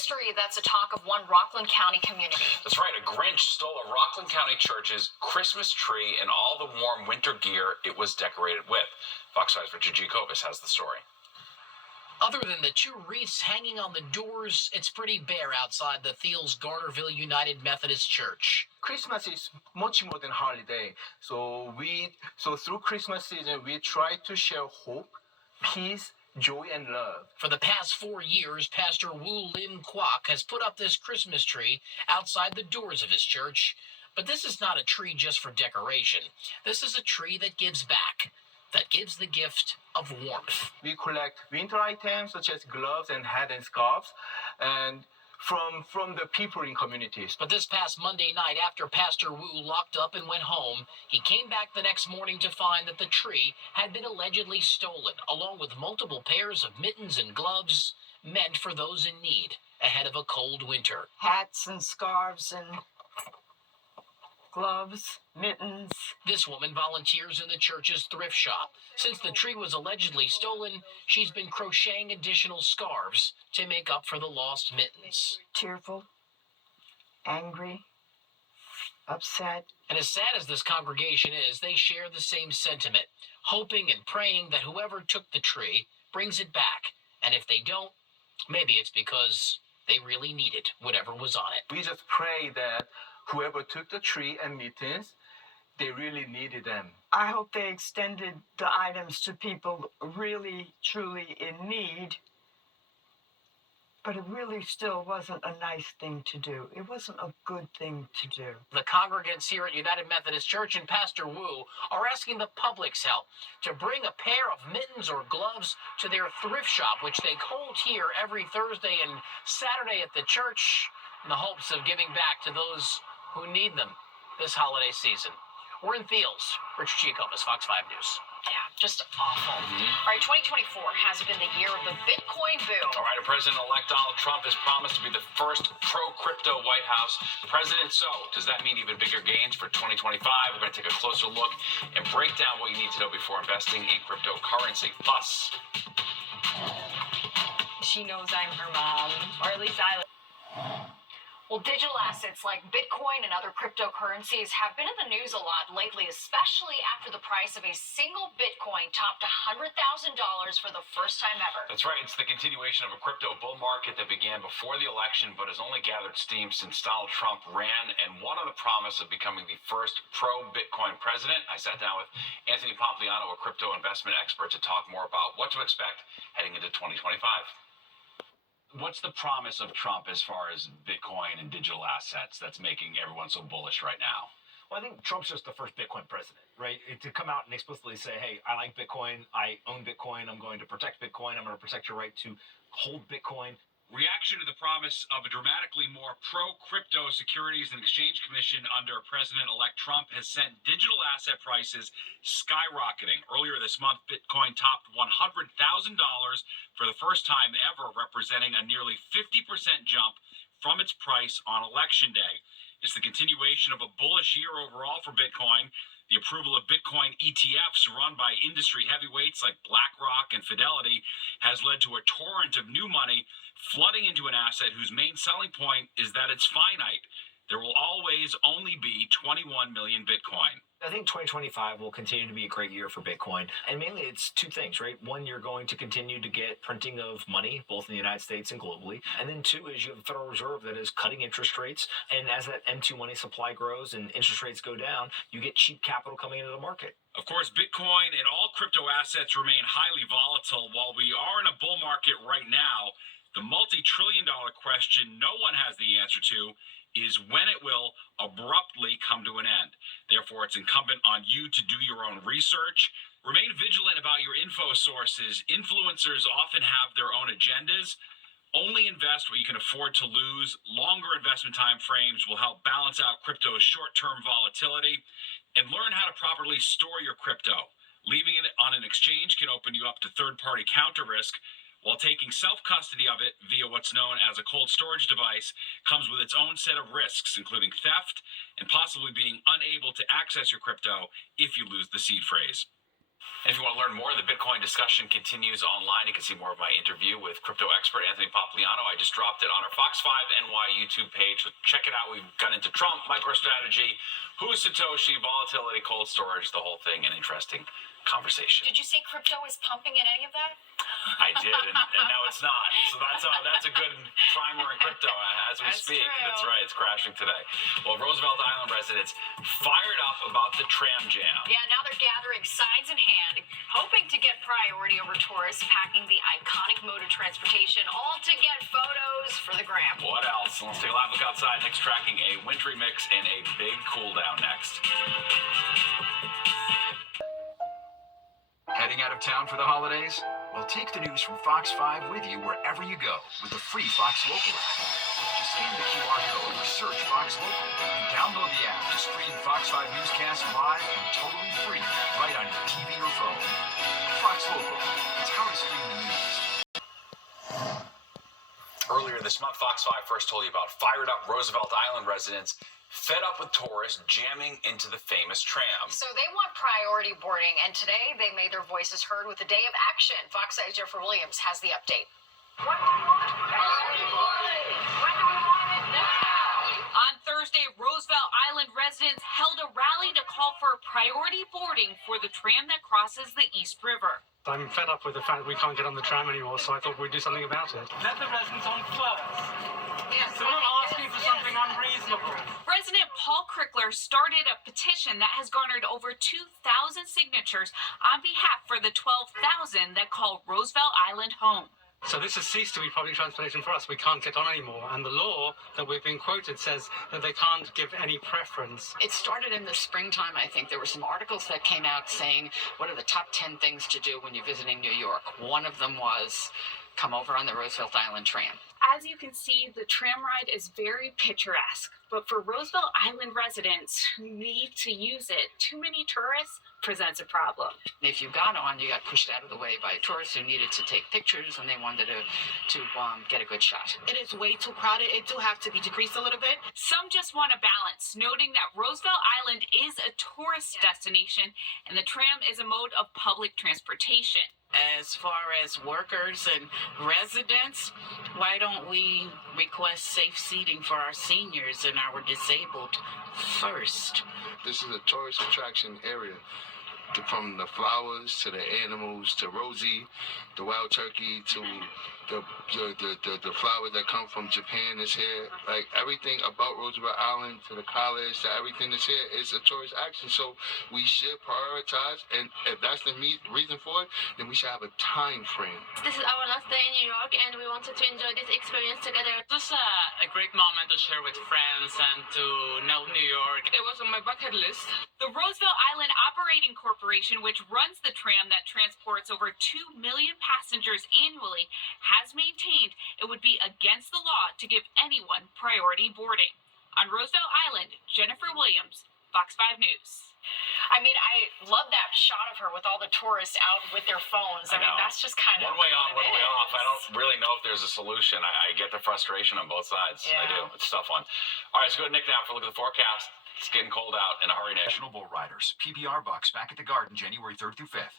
mystery that's a talk of one Rockland County community. That's right. A Grinch stole a Rockland County church's Christmas tree and all the warm winter gear it was decorated with. Fox 5's Richard Giacobas has the story. Other than the two wreaths hanging on the doors, it's pretty bare outside the Thiels Garnerville United Methodist Church. Christmas is much more than holiday. So through Christmas season, we try to share hope, peace, joy, and love. For the past 4 years, Pastor Wu Lim Kwok has put up this Christmas tree outside the doors of his church. But this is not a tree just for decoration. This is a tree that gives back, that gives the gift of warmth. We collect winter items such as gloves and hat and scarves, and from the people in communities. But this past Monday night, after Pastor Wu locked up and went home, he came back the next morning to find that the tree had been allegedly stolen, along with multiple pairs of mittens and gloves meant for those in need ahead of a cold winter. Hats and scarves and gloves, mittens. This woman volunteers in the church's thrift shop. Since the tree was allegedly stolen, she's been crocheting additional scarves to make up for the lost mittens. Tearful, angry, upset. And as sad as this congregation is, they share the same sentiment, hoping and praying that whoever took the tree brings it back. And if they don't, maybe it's because they really needed whatever was on it. We just pray that whoever took the tree and mittens, they really needed them. I hope they extended the items to people really, truly in need. But it really still wasn't a nice thing to do. It wasn't a good thing to do. The congregants here at United Methodist Church and Pastor Wu are asking the public's help to bring a pair of mittens or gloves to their thrift shop, which they hold here every Thursday and Saturday at the church in the hopes of giving back to those who need them this holiday season. We're in Thiels. Richard Giacobas, Fox 5 News. Yeah, just awful. All right, 2024 has been the year of the Bitcoin boom. All right, President-elect Donald Trump has promised to be the first pro-crypto White House president. So, does that mean even bigger gains for 2025? We're going to take a closer look and break down what you need to know before investing in cryptocurrency. Plus, She knows I'm her mom, or at least I. Well, digital assets like Bitcoin and other cryptocurrencies have been in the news a lot lately, especially after the price of a single Bitcoin topped $100,000 for the first time ever. that's right. It's the continuation of a crypto bull market that began before the election, but has only gathered steam since Donald Trump ran and won on the promise of becoming the first pro-Bitcoin president. I sat down with Anthony Pompliano, a crypto investment expert, to talk more about what to expect heading into 2025. What's the promise of Trump as far as Bitcoin and digital assets that's making everyone so bullish right now? Well, I think Trump's just the first Bitcoin president, right? To come out and explicitly say, hey, I like Bitcoin, I own Bitcoin, I'm going to protect Bitcoin, I'm going to protect your right to hold Bitcoin. Reaction to the promise of a dramatically more pro-crypto Securities and Exchange Commission under President-elect Trump has sent digital asset prices skyrocketing. Earlier this month, Bitcoin topped $100,000 for the first time ever, representing a nearly 50% jump from its price on Election Day. It's the continuation of a bullish year overall for Bitcoin. The approval of Bitcoin ETFs run by industry heavyweights like BlackRock and Fidelity has led to a torrent of new money flooding into an asset whose main selling point is that it's finite. There will always only be 21 million Bitcoin. I think 2025 will continue to be a great year for Bitcoin. And mainly it's two things, right? One, you're going to continue to get printing of money, both in the United States and globally. And then two is you have the Federal Reserve that is cutting interest rates. And as that M2 money supply grows and interest rates go down, you get cheap capital coming into the market. Of course, Bitcoin and all crypto assets remain highly volatile. While we are in a bull market right now, the multi-trillion-dollar question no one has the answer to is when it will abruptly come to an end. Therefore, it's incumbent on you to do your own research. Remain vigilant about your info sources. Influencers often have their own agendas. Only invest what you can afford to lose. Longer investment time frames will help balance out crypto's short-term volatility. And learn how to properly store your crypto. Leaving it on an exchange can open you up to third-party counter risk, while taking self-custody of it via what's known as a cold storage device comes with its own set of risks, including theft and possibly being unable to access your crypto if you lose the seed phrase. And if you want to learn more, the Bitcoin discussion continues online. You can see more of my interview with crypto expert Anthony Popliano. I just dropped it on our Fox 5 NY YouTube page, so check it out. We've gone into Trump, MicroStrategy, who's Satoshi, volatility, cold storage, the whole thing, an interesting conversation. Did you say crypto is pumping in any of that? I did, and now it's not. So that's a good primer in crypto as we That's speak. true. That's right, it's crashing today. Well, Roosevelt Island residents fired up about the tram jam. Yeah, now they're gathering signs in hand, hoping to get priority over tourists packing the iconic mode of transportation, all to get photos for the gram. What else? Let's take a live look outside. Nick's tracking a wintry mix and a big cool down next. Heading out of town for the holidays? Well, take the news from Fox 5 with you wherever you go with the free Fox Local app. Just scan the QR code or search Fox Local and download the app to stream Fox 5 newscasts live and totally free right on your TV or phone. Fox Local. It's how to stream the news. Earlier this month, Fox 5 first told you about fired up Roosevelt Island residents fed up with tourists jamming into the famous tram. So they want priority boarding, and today they made their voices heard with a day of action. Fox 8's Jennifer Williams has the update. What do we want? Priority boarding! When do we want it now? On Thursday, Roosevelt Island residents held a rally to call for priority boarding for the tram that crosses the East River. I'm fed up with the fact that we can't get on the tram anymore, so I thought we'd do something about it. Let the residents on first. Yes, So we're not asking for something unreasonable. President Paul Crickler started a petition that has garnered over 2,000 signatures on behalf for the 12,000 that call Roosevelt Island home. So this has ceased to be public transportation for us. We can't get on anymore. And the law that we've been quoted says that they can't give any preference. It started in the springtime, I think. There were some articles that came out saying, what are the top 10 things to do when you're visiting New York? One of them was come over on the Roosevelt Island tram. As you can see, the tram ride is very picturesque, but for Roosevelt Island residents who need to use it, too many tourists presents a problem. If you got on, you got pushed out of the way by tourists who needed to take pictures and they wanted to get a good shot. It is way too crowded. It do have to be decreased a little bit. Some just want a balance, noting that Roosevelt Island is a tourist destination and the tram is a mode of public transportation. As far as workers and residents, why don't we request safe seating for our seniors and our disabled first? This is a tourist attraction area. From the flowers to the animals to Rosie, the wild turkey to the flowers that come from Japan is here. Like everything about Roosevelt Island to the college to everything that's here is a tourist action. So we should prioritize, and if that's the reason for it, then we should have a time frame. This is our last day in New York, and we wanted to enjoy this experience together. This is a great moment to share with friends and to know New York. It was on my bucket list. The Roosevelt Island Operating Corporation, which runs the tram that transports over 2 million passengers annually, has maintained it would be against the law to give anyone priority boarding. On Roosevelt Island, Jennifer Williams, Fox 5 News. I mean, I love that shot of her with all the tourists out with their phones. I mean, that's just kind of one way on, one way off. I don't really know if there's a solution. I get the frustration on both sides. Yeah. I do. It's a tough one. All right, let's go to Nick now for a look at the forecast. It's getting cold out in a hurry, Nick. National Bull Riders, PBR Bucks, back at the Garden, January 3rd through 5th.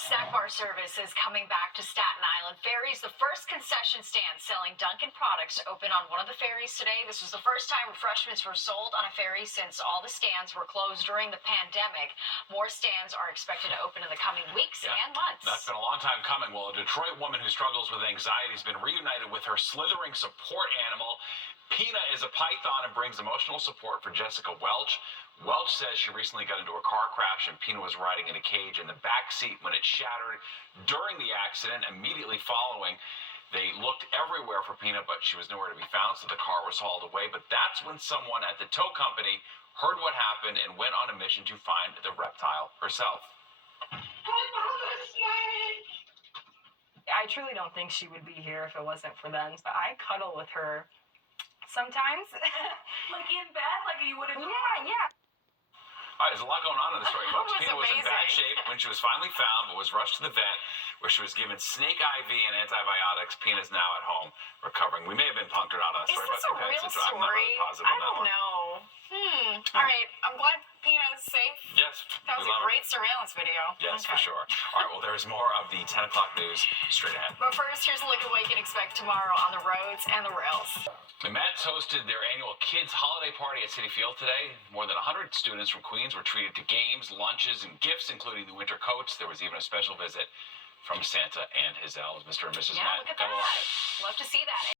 Snack bar service is coming back to Staten Island ferries. The first concession stand selling Dunkin' products to open on one of the ferries today. This was the first time refreshments were sold on a ferry since all the stands were closed during the pandemic. More stands are expected to open in the coming weeks and months. That's been a long time coming. Well, a Detroit woman who struggles with anxiety has been reunited with her slithering support animal. Pina is a python and brings emotional support for Jessica Welch. Welch says she recently got into a car crash and Pina was riding in a cage in the back seat when it shattered during the accident. Immediately following, they looked everywhere for Pina, but she was nowhere to be found, so the car was hauled away. But that's when someone at the tow company heard what happened and went on a mission to find the reptile herself. I truly don't think she would be here if it wasn't for them. But I cuddle with her sometimes. Like in bed? Like you would have? Yeah. All right, there's a lot going on in the story, folks. That was Pina was in bad amazing. shape when she was finally found, but was rushed to the vet, where she was given snake IV and antibiotics. Pina's now at home recovering. We may have been punked out on that Is story, this but a real I'm not story? really positive I on that don't one. know. All right. I'm glad Pino's safe. Yes. That was we a love her. great surveillance video. Yes, Okay. for sure. All right, well, there's more of the 10 o'clock news straight ahead. But first, here's a look at what you can expect tomorrow on the roads and the rails. The Mets hosted their annual kids' holiday party at Citi Field today. More than 100 students from Queens were treated to games, lunches, and gifts, including the winter coats. There was even a special visit from Santa and his elves. Mr. and Mrs. Yeah, Met. look at Gotta that. love it. Love to see that.